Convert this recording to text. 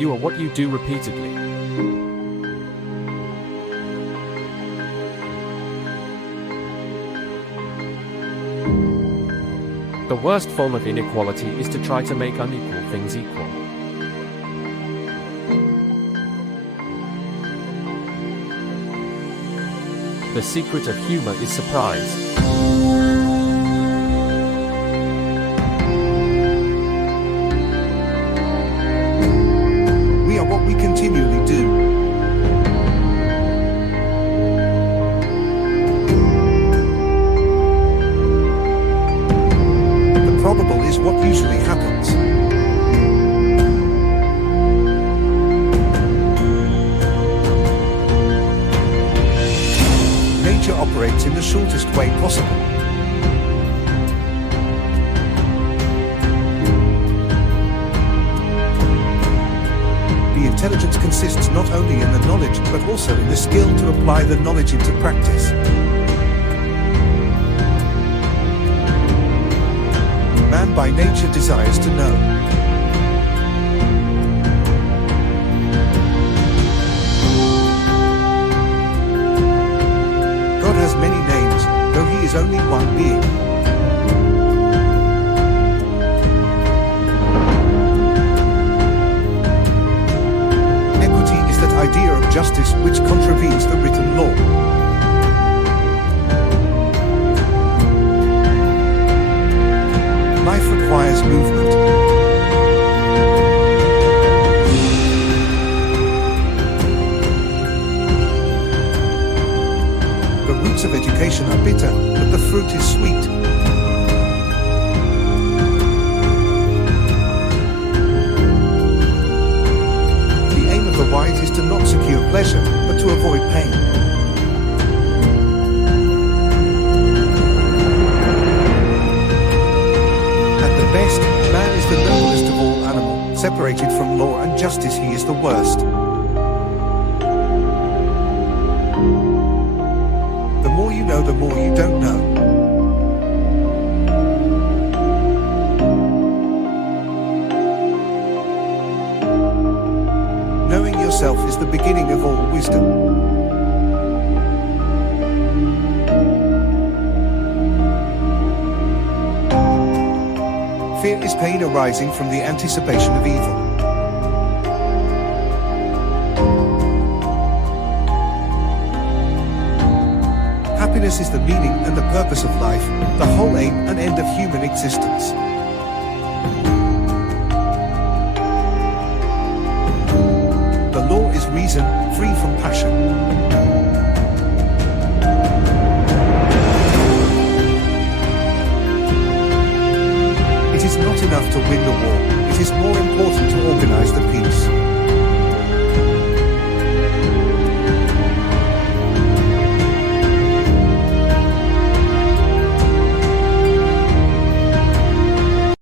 You are what you do repeatedly. The worst form of inequality is to try to make unequal things equal. The secret of humor is surprise. We are what we continually do. The probable is what usually happens. Nature operates in the shortest way possible. The intelligence consists not only in the knowledge, but also in the skill to apply the knowledge into practice. Man by nature desires to know. God has many names, though he is only one being. Equity is that idea of justice which contravenes the written law. Life requires movement. The roots of education are bitter, but the fruit is sweet. The aim of the wise is to not secure pleasure, but to avoid pain. At the best, man is the noblest of all animals. Separated from law and justice, he is the worst. The more you know, the more you don't know. Knowing yourself is the beginning of all wisdom. Fear is pain arising from the anticipation of evil. Happiness is the meaning and the purpose of life, the whole aim and end of human existence. The law is reason, free from passion. It is not enough to win the war, it is more important to organize the peace.